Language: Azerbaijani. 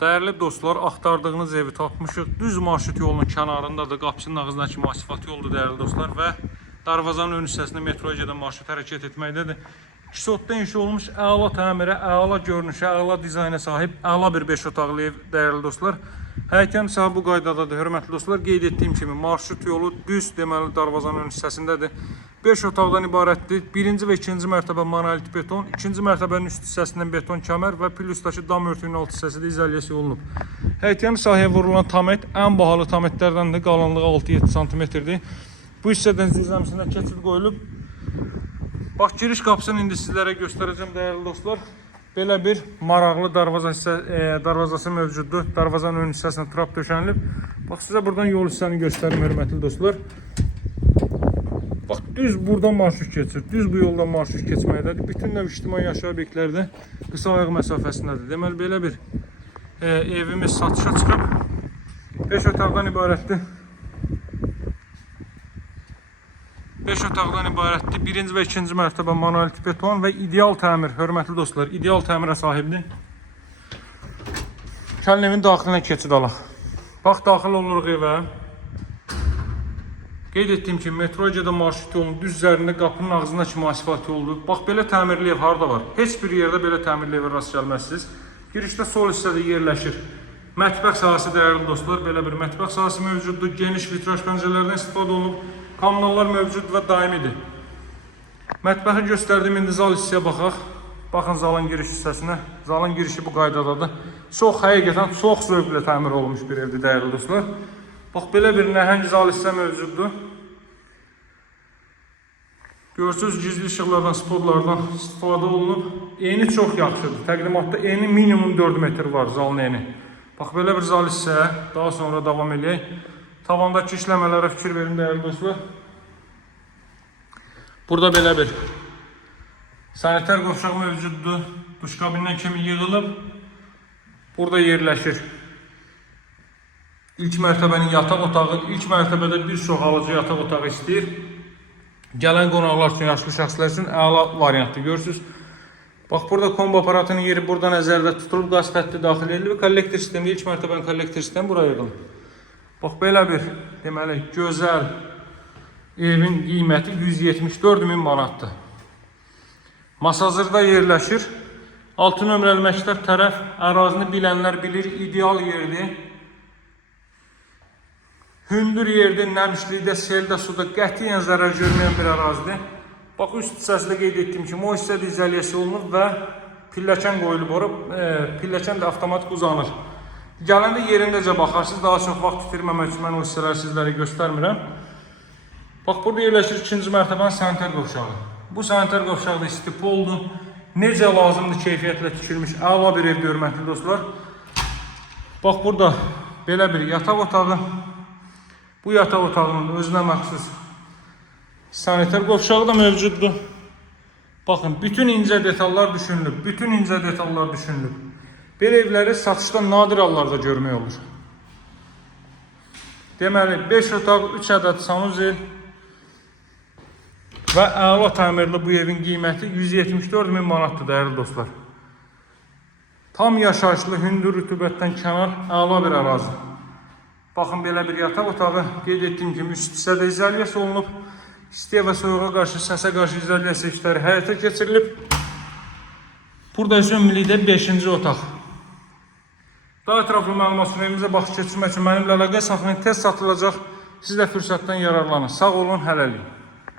Değerli dostlar, axtardığınız evi tapmışıq. Düz marşrut yolunun kənarındadır. Qapısının ağzından kimi asfalt yoldur değerli dostlar və darvazanın ön hissəsində metroya gedən marşrut hərəkət etməkdədir. 2 sotda inşa olmuş, əla təmirə, əla görünüşə, əla dizayna sahib, əla bir 5 otaqlı ev değerli dostlar. Həyətən isə bu qaydadadır, hörmətli dostlar. Qeyd etdiyim kimi marşrut yolu düz deməli darvazanın ön hissəsindədir. 5 otaqdan ibarətdir. Birinci və ikinci mərtəbə monolit beton, ikinci mərtəbənin üst hissəsindən beton kəmər və plusdakı dam örtüyünün alt hissəsi də izolyasiya olunub. Həyətyan sahəyə vurulan tamet ən bahalı tametlərdəndir. Qalınlığı 6-7 cm-dir. Bu hissədən zirzəmisindən keçid qoyulub. Bax, giriş qapısını indi sizlərə göstərəcəm dəyərli dostlar. Belə bir maraqlı darvazası mövcuddur. Darvazanın ön hissəsinə trap döşənilib. Bax, sizə buradan yol hissəni göstərim hörmətli dostlar. Bax, düz buradan marşrut keçir. Düz bu yoldan marşrut keçməkdədir. Bütün növ ictimai yaşayış obyektlərdə qısa ayaq məsafəsindədir. Deməli, belə bir evimiz satışa çıxıb. 5 otaqdan ibarətdir. 5 otaqdan ibarətdir. Birinci və ikinci mərtəbə monolit beton və ideal təmir, hörmətli dostlar, ideal təmirə sahibdir. Gəlin evin daxilinə keçid alaq. Bax, daxil oluruq evə. Qeyd etdiyim kimi metroya gedən marşrut yolunun düz üzərində qapının ağzına kimi asfalt yoldur. Bax, belə təmirli ev harda var? Heç bir yerdə belə təmirli evə rast gəlməzsiniz. Girişdə sol hissədə yerləşir. Mətbəx sahəsi dəyərli dostlar, belə bir mətbəx sahəsi mövcuddur. Geniş vitraj pəncərələrdən istifadə olunub. Kommunallar mövcud və daimidir. Mətbəxi göstərdiyim indi zal hissəyə baxaq. Baxın zalın giriş hissəsinə. Zalın girişi bu qaydadadır. Çox həqiqətən çox zövqlə təmir olunmuş bir evdir dəyərli dostlar. Bax, belə bir nəhəng zal hissə mövcuddur. Görürsünüz, gizli işıqlardan, spotlardan istifadə olunub. Eni çox yaxşıdır. Təqdimatda eni minimum 4 metr var zalın eni. Bax, belə bir zal hissəyə daha sonra davam edək. Tavandakı işləmələrə fikir verin dəyərli dostlar. Burada belə bir sanitar qovşaq mövcuddur. Duş kabindən kimi yığılıb. Burada yerləşir. İlk mərtəbənin yataq otağı, ilk mərtəbədə bir çox alıcı yataq otağı istəyir. Gələn qonaqlar üçün, yaşlı şəxslər üçün əla variantdır. Görürsünüz. Bax, burada kombo aparatının yeri burada nəzərdə tutulub, qaz xətti daxil edilib. Kollektor sistemi, ilk mərtəbənin kollektor sistemi buraya yığılıb. Bax, belə bir, deməli, gözəl evin qiyməti 174.000 manatdır. Masazırda yerləşir. 6 nömrəli məktəb tərəf ərazini bilənlər bilir, ideal yerdir. Hündür yerdir, nəmişlikdə, seldə, suda qətiyyən zərər görməyən bir ərazidir. Bax, üst hissəsində qeyd etdiyim kimi, o hissədə izolyasiya olunur və pilləkən qoyulub orub, pilləkən də avtomatik uzanır. Gələndə yerindəcə baxarsınız, daha çox vaxt itirməmək üçün mən o hissələri sizlərə göstərmirəm. Bax, burada yerləşir 2-ci mərtəbənin sanitar qovşağı. Bu sanitar qovşağı da istipoldur. Necə lazımdır keyfiyyətlə tikilmiş, əla bir ev hörmətli dostlar. Bax, burada belə bir yataq otağı. Bu yataq otağının özünə məxsus sanitar qovşağı da mövcuddur. Baxın, bütün incə detallar düşünülüb. Bütün incə detallar düşünülüb. Belə evləri satışda nadir hallarda görmək olur. Deməli, 5 otaq, 3 ədəd sanuzel və əla təmirli bu evin qiyməti 174.000 manatdır dəyərli dostlar. Tam yaşayışlı, hündür rütubətdən kənar, əla bir ərazi. Baxın, belə bir yataq otağı, qeyd etdiyim kimi üst hissədə izolyasiya olunub. İstiyə və soyuğa qarşı, səsə qarşı izolyasiya işləri həyata keçirilib. Burada isə ümumilikdə 5-ci otaq. Daha ətraflı məlumat üçün evimizə baxış keçirmək üçün mənimlə əlaqə saxlayın, tez satılacaq. Siz də fürsətdən yararlanın. Sağ olun, hələlik.